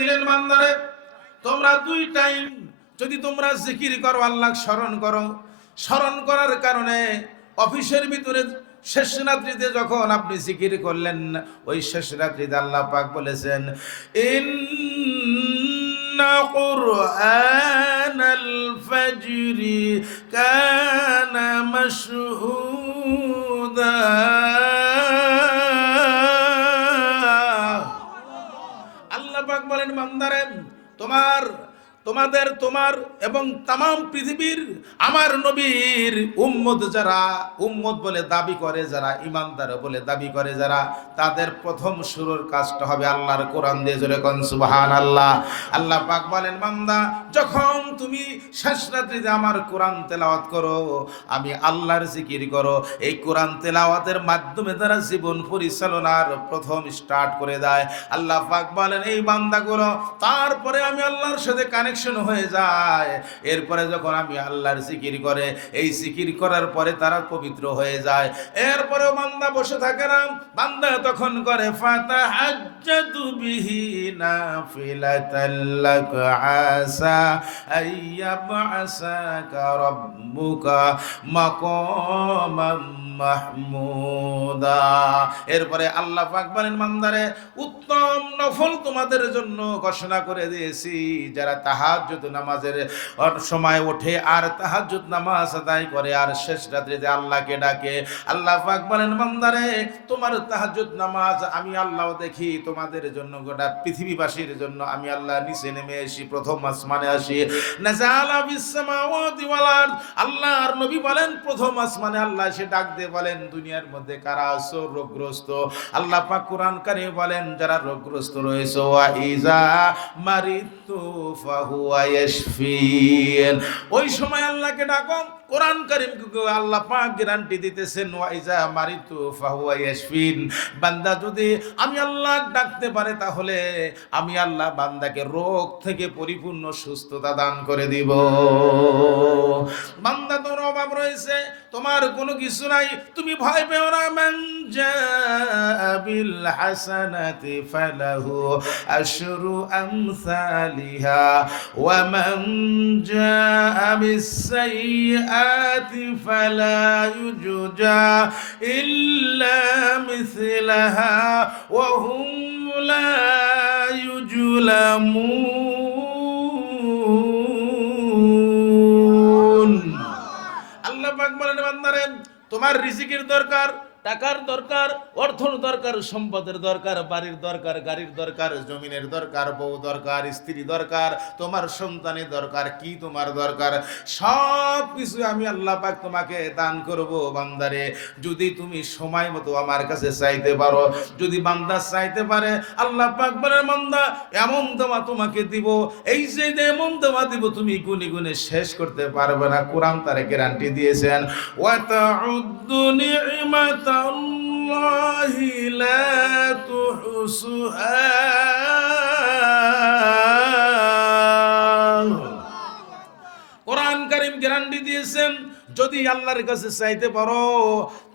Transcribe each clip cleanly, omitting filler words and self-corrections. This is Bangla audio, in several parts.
দিলেন, বান্দারে তোমরা 2 টাইম যদি তোমরা জিকির করো, আল্লাহ স্মরণ করো, স্মরণ করার কারণে অফিসের ভিতরে শেষ রাত্রিতে যখন আপনি জিকির করলেন, ওই শেষ রাত্রিতে আল্লাহ পাক বলেছেন, ইন্না কুরআনাল ফাজরি কানা মাশহুদা। আল্লাহ পাক বলেন, বান্দারে তোমার এবং তামাম পৃথিবীর আমার নবীর উম্মত যারা, উম্মত বলে দাবি করে যারা, ইমানদার বলে দাবি করে যারা, তাদের প্রথম শুরুর কাজটা হবে আল্লাহর কোরআন দিয়ে। জোরে কোন সুবহানাল্লাহ। আল্লাহ পাক বলেন, বান্দা যখন তুমি শেষ রাত্রিতে আমার কোরআন তেলাওয়াত করো, আমি আল্লাহর জিকির করো, এই কোরআন তেলাওয়াতের মাধ্যমে তারা জীবন পরিচালনার প্রথম স্টার্ট করে দেয়। আল্লাহ পাক বলেন, এই বান্দাগুলো তারপরে আমি আল্লাহর সাথে কানেকশন হয়ে যায়। এরপরে যখন আমি আল্লাহর জিকির করে, এই জিকির করার পরে তারা পবিত্র হয়ে যায়। এরপরেও বান্দা বসে থাকে না, বান্দা তখন করে ফাতাহাজ্জাতু বিহি নাফিলাতাল লাক আসা আইয়াবআসাকা রাব্বুকা মাকামাম মাহমুদা। এরপরে আল্লাহ পাক বলেন, বান্দারে উত্তম নফল তোমাদের জন্য ঘোষণা করে দিয়েছি। যারা তাহাজ্জুদ নামাজের সময় ওঠে আর তাহাজ্জুদ নামাজ আদায় করে আর শেষ রাত্রিতে আল্লাহকে ডাকে, আল্লাহ পাক বলেন, বান্দারে তোমার তাহাজ্জুদ নামাজ আমি আল্লাহ দেখি, তোমাদের জন্য গোটা পৃথিবীবাসীর জন্য আমি আল্লাহ নিচে নেমে আসি, প্রথম আসমানে আসি। নাযালা বিস সামাওয়াতি ওয়াল আরদ। আল্লাহর নবী বলেন, প্রথম আসমানে আল্লাহ এসে ডাক দিয়ে বলেন, দুনিয়ার মধ্যে কারা আছো রোগগ্রস্ত? আল্লাহ পাক কোরআন কারিমে বলেন, যারা রোগগ্রস্ত রয়েছে, ওয়া ইজা মারিতু ফাহুয়া ইয়াশফিন। ওই সময় আল্লাহকে ডাকো। কোরআন কারীমকে আল্লাহ পাক গ্যারান্টি দিতেছেন, ওয়া ইজা মারিতু ফাহুয়া ইয়াশফিন। বান্দা যদি আমি আল্লাহ ডাকতে পারে, তাহলে আমি আল্লাহ বান্দাকে রোগ থেকে পরিপূর্ণ সুস্থতা দান করে দিব। বান্দা তোর অভাব রয়েছে, তোমার কোনো কিছু নাই, তুমি ভয় পেও না। মান জাবিল হাসানাতি ফালাহু আশরু আমসালিহা ওয়া মান জাবিস সাইয়্যাতি ফালা ইউজা ইল্লা মিসলাহা ওয়া হুম লা ইউজলামুন। আল্লাহ পাক বলেন, বান্দারে তোমার রিজিকের দরকার, টাকার দরকার, অর্থর দরকার, সম্পদের দরকার, বাড়ির দরকার, গাড়ির দরকার, জমিনের দরকার, বউ দরকার, স্ত্রী দরকার, তোমার সন্তানের দরকার, কি তোমার দরকার, সব কিছু আমি আল্লাহ পাক তোমাকে দান করব। বান্দারে যদি তুমি সময় মতো আমার কাছে চাইতে পারো, যদি বান্দা চাইতে পারে, আল্লাহ পাক বলেন, বান্দা এমন দেওয়া তোমাকে দিব, এই যে এমন দেওয়া দিব তুমি গুনে গুনে শেষ করতে পারবে না। কোরআন তার গ্যারান্টি দিয়েছেন, ওয়া তাউদ্দু নি'মাতাল্লাহি লা তুহসুহা। কোরআন কারীম গ্যারান্টি দিয়েছেন, যদি আল্লাহর কাছে চাইতে পারো,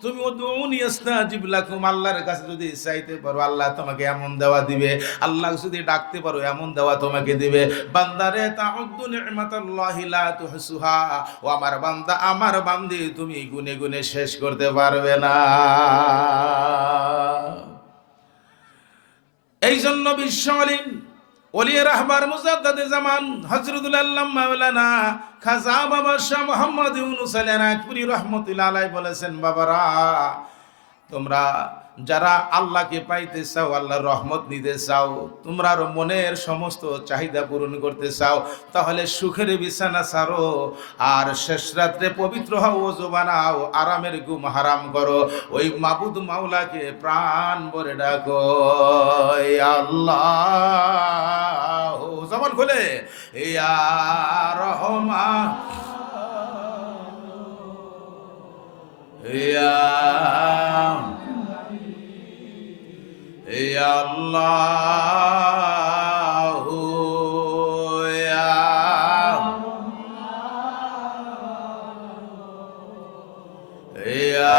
তুমি উদউনি আস্তাজিব লাকুম, আল্লাহর কাছে যদি চাইতে পারো, আল্লাহ তোমাকে এমন দেওয়া দিবে। আল্লাহ যদি ডাকতে পারো, এমন দেওয়া তোমাকে দিবে। বান্দারে তাউদ্দু নি'মাতাল্লাহি লা তুহসুহা, ও আমার বান্দা, আমার বান্দি, তুমি গুনে গুনে শেষ করতে পারবে না। এই জন্য বিশ্ব আলিম ওলিয়ে রাহবার মুজাদ্দিদে জামান হযরতুল আল্লামা মাওলানা খাজা বাবা শাহ মুহাম্মদ ইউনূস আলী নাগপুরি রাহমাতুল্লাহ আলাইহি বলেছেন, বাবারা তোমরা যারা আল্লাহকে পাইতে চাও, আল্লাহর রহমত নিতে চাও, তোমরা মনের সমস্ত চাহিদা পূরণ করতে চাও, তাহলে সুখের বিছানা ছাড়ো আর শেষ রাত্রে পবিত্র হও, ওযু বানাও, আরামের ঘুম হারাম করো, ওই মাবুদ মাওলাকে প্রাণ ভরে ডাকো, আল্লাহ। জবান খুলে ইয়া রহমান ইয়া ইয়া আল্লাহ ইয়া ইয়া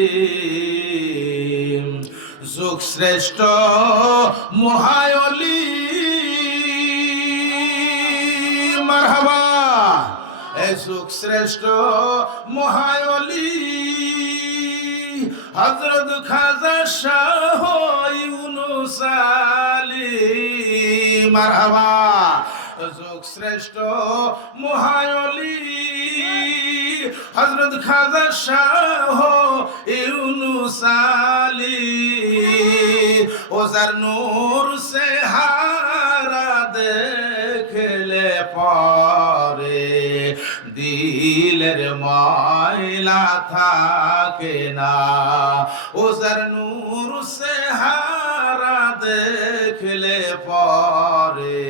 রহিম। যুগ শ্রেষ্ঠ মহায়লি মারহাবা এই যুগ শ্রেষ্ঠ মহায়লি হযরত খাজা শাহ ইউনুস আলী মারহাবা যুগ শ্রেষ্ঠ মহায়লি হযরত খাজা শাহ ইউনুস আলী ওজার নূর সে হারা দেখলে পরে দিলের ময়লা থাকে না ওজার নূর সে হারা দেখলে পরে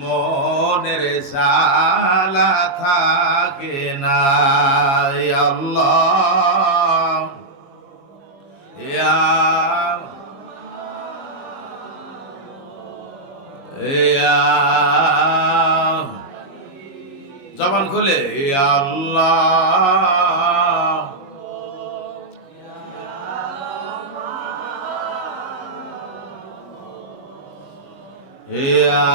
মনের জালা থাকে না আল্লাহ ইয়া ইয়া জবান খুলে ইয়া আল্লাহ ইয়া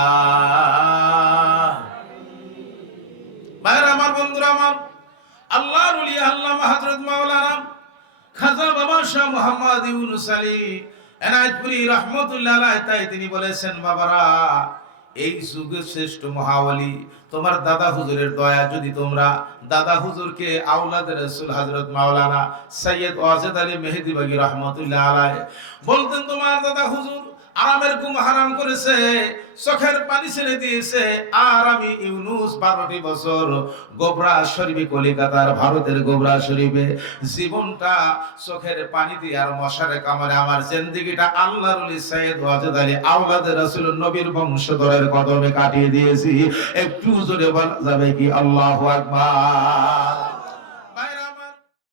আমার বন্ধুরা আমার আল্লাহর ওলি আল্লামা হযরত মাওলানা খাজা বাবা শাহ মুহাম্মদ ইউনুস আলী এনায়েতপুরী রাহমাতুল্লাহ আলাইহি তাই তিনি বলেছেন বাবারা এই যুগের শ্রেষ্ঠ মহাওয়ালি তোমার দাদা হুজুরের দয়া যদি তোমরা দাদা হুজুরকে আওলাদে রাসূল হযরত মাওলানা সৈয়দ ওয়াজেদ আলী মেহেদি বাগী রাহমাতুল্লাহ আলাইহি বলতেন তোমার দাদা হুজুর আরামের ঘুম হারাম করেছে চোখের পানি ছেড়ে দিয়েছে আর আমি ইউনুস 12টি বছর গোবরা শরীফে কলিকাতার ভারতের গোবরা শরীফে জীবনটা চোখের পানি দিয়ে আর মশারে কামড়ে আমার জিন্দেগিটা আল্লাহর ওলি সৈয়দ ওয়াজেদ আলী আওলাদে রাসূল নবীর বংশধরের কদমে কাটিয়ে দিয়েছি একটু জোরে বলা যাবে কি আল্লাহু আকবার